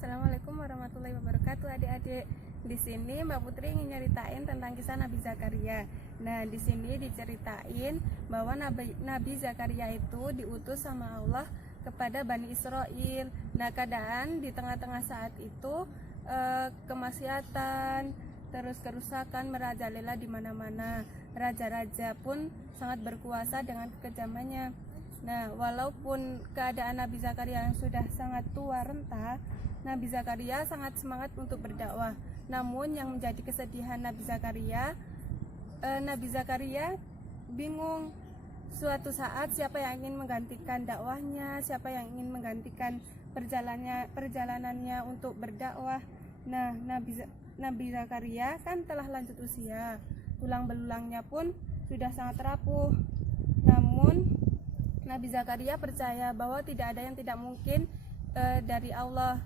Assalamualaikum warahmatullahi wabarakatuh, adik-adik. Di sini Mbak Putri ingin nyeritain tentang kisah Nabi Zakaria. Nah, di sini diceritain bahwa Nabi Zakaria itu diutus sama Allah kepada Bani Israel. Nah, keadaan di tengah-tengah saat itu kemaksiatan, terus kerusakan merajalela di mana-mana. Raja-raja pun sangat berkuasa dengan kekejamannya. Nah, walaupun keadaan Nabi Zakaria yang sudah sangat tua renta, Nabi Zakaria sangat semangat untuk berdakwah. Namun yang menjadi kesedihan Nabi Zakaria bingung suatu saat siapa yang ingin menggantikan dakwahnya, siapa yang ingin menggantikan perjalanannya untuk berdakwah. Nah, Nabi Zakaria kan telah lanjut usia, tulang belulangnya pun sudah sangat rapuh. Namun Nabi Zakaria percaya bahwa tidak ada yang tidak mungkin dari Allah.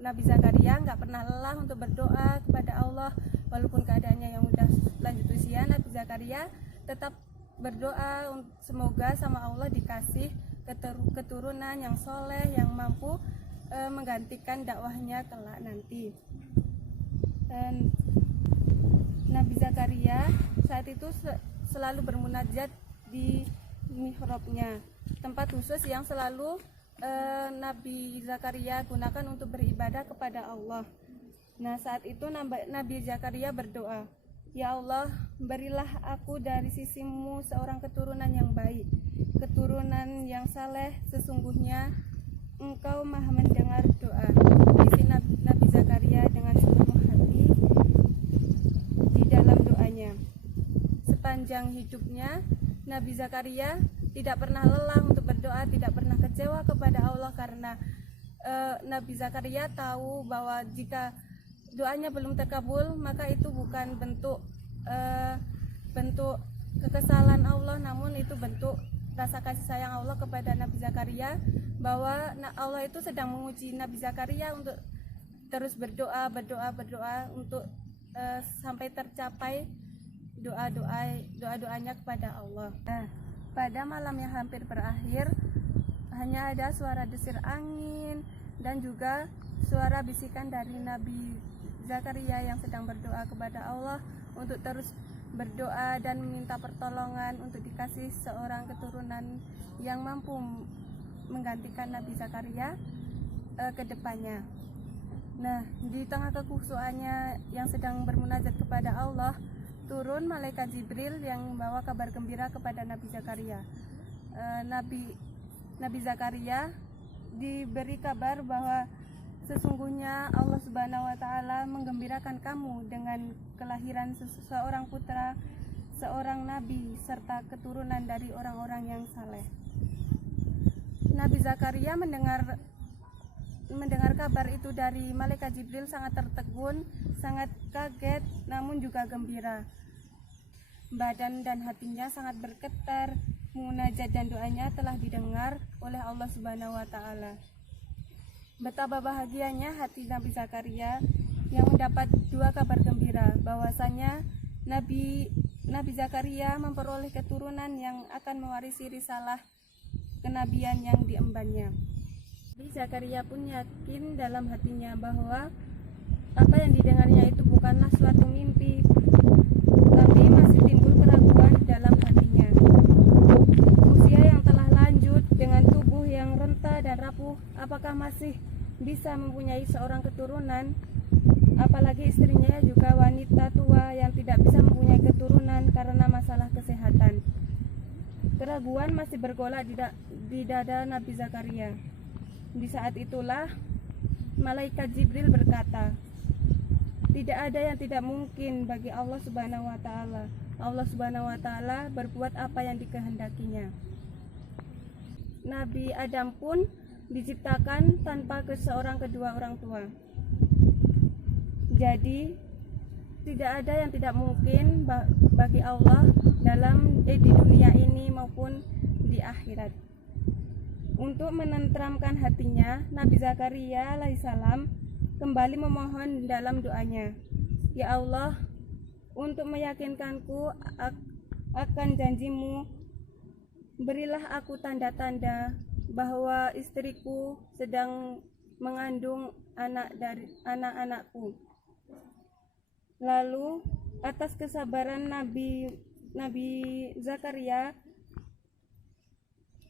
Nabi Zakaria nggak pernah lelah untuk berdoa kepada Allah, walaupun keadaannya yang udah lanjut usia. Nabi Zakaria tetap berdoa semoga sama Allah dikasih keturunan yang soleh, yang mampu menggantikan dakwahnya kelak nanti. Dan Nabi Zakaria saat itu selalu bermunajat di mihrabnya, tempat khusus yang selalu Nabi Zakaria gunakan untuk beribadah kepada Allah. Nah, saat itu Nabi Zakaria berdoa, "Ya Allah, berilah aku dari sisimu seorang keturunan yang baik, keturunan yang saleh. Sesungguhnya Engkau Maha mendengar doa." Isi Nabi Zakaria dengan sepenuh hati di dalam doanya. Sepanjang hidupnya Nabi Zakaria tidak pernah lelah untuk berdoa, tidak pernah kecewa kepada Allah, karena Nabi Zakaria tahu bahwa jika doanya belum terkabul, maka itu bukan bentuk kekesalan Allah, namun itu bentuk rasa kasih sayang Allah kepada Nabi Zakaria, bahwa Allah itu sedang menguji Nabi Zakaria untuk terus berdoa untuk sampai tercapai doa-doanya kepada Allah. Nah, pada malam yang hampir berakhir, hanya ada suara desir angin dan juga suara bisikan dari Nabi Zakaria yang sedang berdoa kepada Allah untuk terus berdoa dan meminta pertolongan untuk dikasih seorang keturunan yang mampu menggantikan Nabi Zakaria ke depannya. Nah, di tengah kekhusyuannya yang sedang bermunajat kepada Allah, turun malaikat Jibril yang membawa kabar gembira kepada Nabi Zakaria. Nabi Zakaria diberi kabar bahwa sesungguhnya Allah Subhanahu wa Ta'ala menggembirakan kamu dengan kelahiran seorang putra, seorang nabi, serta keturunan dari orang-orang yang saleh. Nabi Zakaria mendengar kabar itu dari malaikat Jibril sangat tertegun, sangat kaget, namun juga gembira. Badan dan hatinya sangat bergetar. Munajat dan doanya telah didengar oleh Allah Subhanahu wa Ta'ala. Betapa bahagianya hati Nabi Zakaria yang mendapat dua kabar gembira, bahwasanya Nabi Zakaria memperoleh keturunan yang akan mewarisi risalah kenabian yang diembannya. Nabi Zakaria pun yakin dalam hatinya bahwa apa yang didengarnya itu bukanlah suatu mimpi, tapi masih timbul keraguan dalam hatinya. Usia yang telah lanjut dengan tubuh yang renta dan rapuh, apakah masih bisa mempunyai seorang keturunan? Apalagi istrinya juga wanita tua yang tidak bisa mempunyai keturunan karena masalah kesehatan. Keraguan masih bergolak di dada Nabi Zakaria. Di saat itulah malaikat Jibril berkata, "Tidak ada yang tidak mungkin bagi Allah Subhanahu wa Ta'ala. Allah Subhanahu wa Ta'ala berbuat apa yang dikehendakinya." Nabi Adam pun diciptakan tanpa seorang kedua orang tua. Jadi tidak ada yang tidak mungkin bagi Allah di dunia ini maupun di akhirat. Untuk menenteramkan hatinya, Nabi Zakaria alaihissalam kembali memohon dalam doanya, "Ya Allah, untuk meyakinkanku akan janjimu, berilah aku tanda-tanda bahwa istriku sedang mengandung anak dari anak-anakku. Lalu atas kesabaran Nabi Zakaria,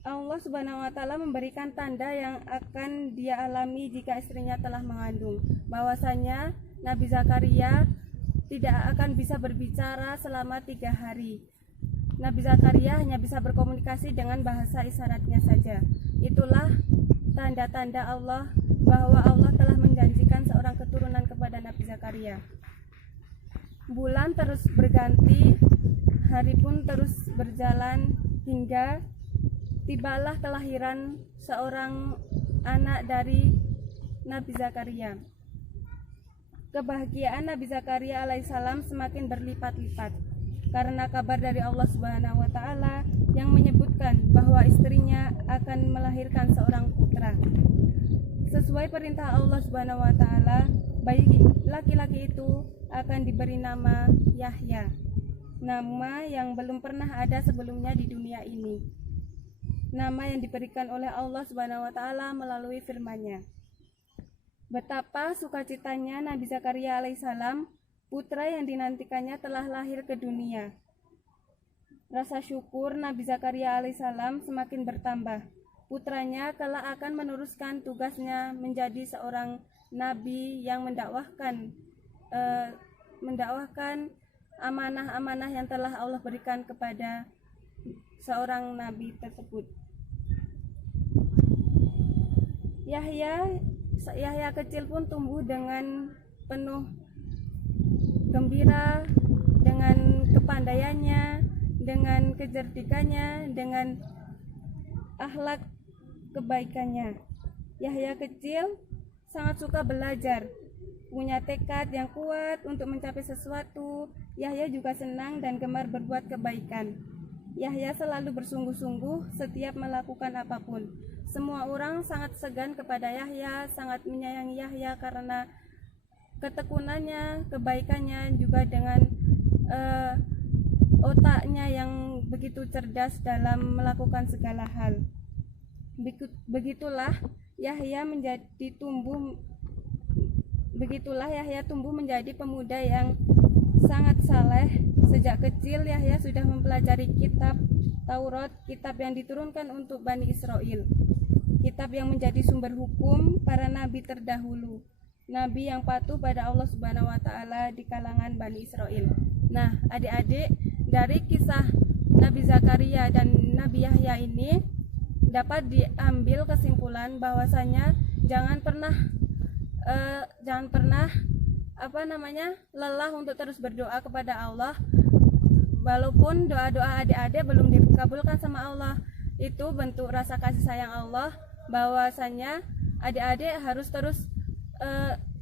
Allah Subhanahu wa taala memberikan tanda yang akan dia alami jika istrinya telah mengandung, bahwasanya Nabi Zakaria tidak akan bisa berbicara selama 3 hari. Nabi Zakaria hanya bisa berkomunikasi dengan bahasa isyaratnya saja. Itulah tanda-tanda Allah bahwa Allah telah menjanjikan seorang keturunan kepada Nabi Zakaria. Bulan terus berganti, hari pun terus berjalan hingga tibalah kelahiran seorang anak dari Nabi Zakaria. Kebahagiaan Nabi Zakaria alaihissalam semakin berlipat-lipat karena kabar dari Allah Subhanahu wa taala yang menyebutkan bahwa istrinya akan melahirkan seorang putra. Sesuai perintah Allah Subhanahu wa taala, bayi laki-laki itu akan diberi nama Yahya, nama yang belum pernah ada sebelumnya di dunia ini. Nama yang diberikan oleh Allah Subhanahu wa taala melalui firman-Nya. Betapa sukacitanya Nabi Zakaria alaihissalam, putra yang dinantikannya telah lahir ke dunia. Rasa syukur Nabi Zakaria alaihissalam semakin bertambah. Putranya kelak akan meneruskan tugasnya menjadi seorang nabi yang mendakwahkan amanah-amanah yang telah Allah berikan kepada seorang nabi tersebut. Yahya kecil pun tumbuh dengan penuh gembira, dengan kepandaiannya, dengan kecerdikannya, dengan akhlak kebaikannya. Yahya kecil sangat suka belajar, punya tekad yang kuat untuk mencapai sesuatu. Yahya juga senang dan gemar berbuat kebaikan. Yahya selalu bersungguh-sungguh setiap melakukan apapun. Semua orang sangat segan kepada Yahya, sangat menyayangi Yahya karena ketekunannya, kebaikannya, juga dengan otaknya yang begitu cerdas dalam melakukan segala hal. Begitulah Yahya tumbuh menjadi pemuda yang sangat saleh. Sejak kecil Yahya sudah mempelajari kitab Taurat, kitab yang diturunkan untuk Bani Israel, kitab yang menjadi sumber hukum para nabi terdahulu, nabi yang patuh pada Allah Subhanahu wa taala di kalangan Bani Israel. Nah, adik-adik, dari kisah Nabi Zakaria dan Nabi Yahya ini dapat diambil kesimpulan bahwasanya jangan pernah lelah untuk terus berdoa kepada Allah. Walaupun doa-doa adik-adik belum dikabulkan sama Allah, itu bentuk rasa kasih sayang Allah, bahwasanya adik-adik harus terus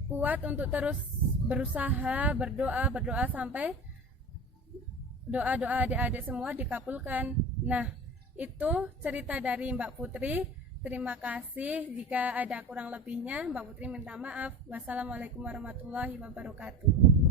kuat untuk terus berusaha berdoa sampai doa-doa adik-adik semua dikabulkan. Nah, itu cerita dari Mbak Putri. Terima kasih. Jika ada kurang lebihnya, Mbak Putri minta maaf. Wassalamualaikum warahmatullahi wabarakatuh.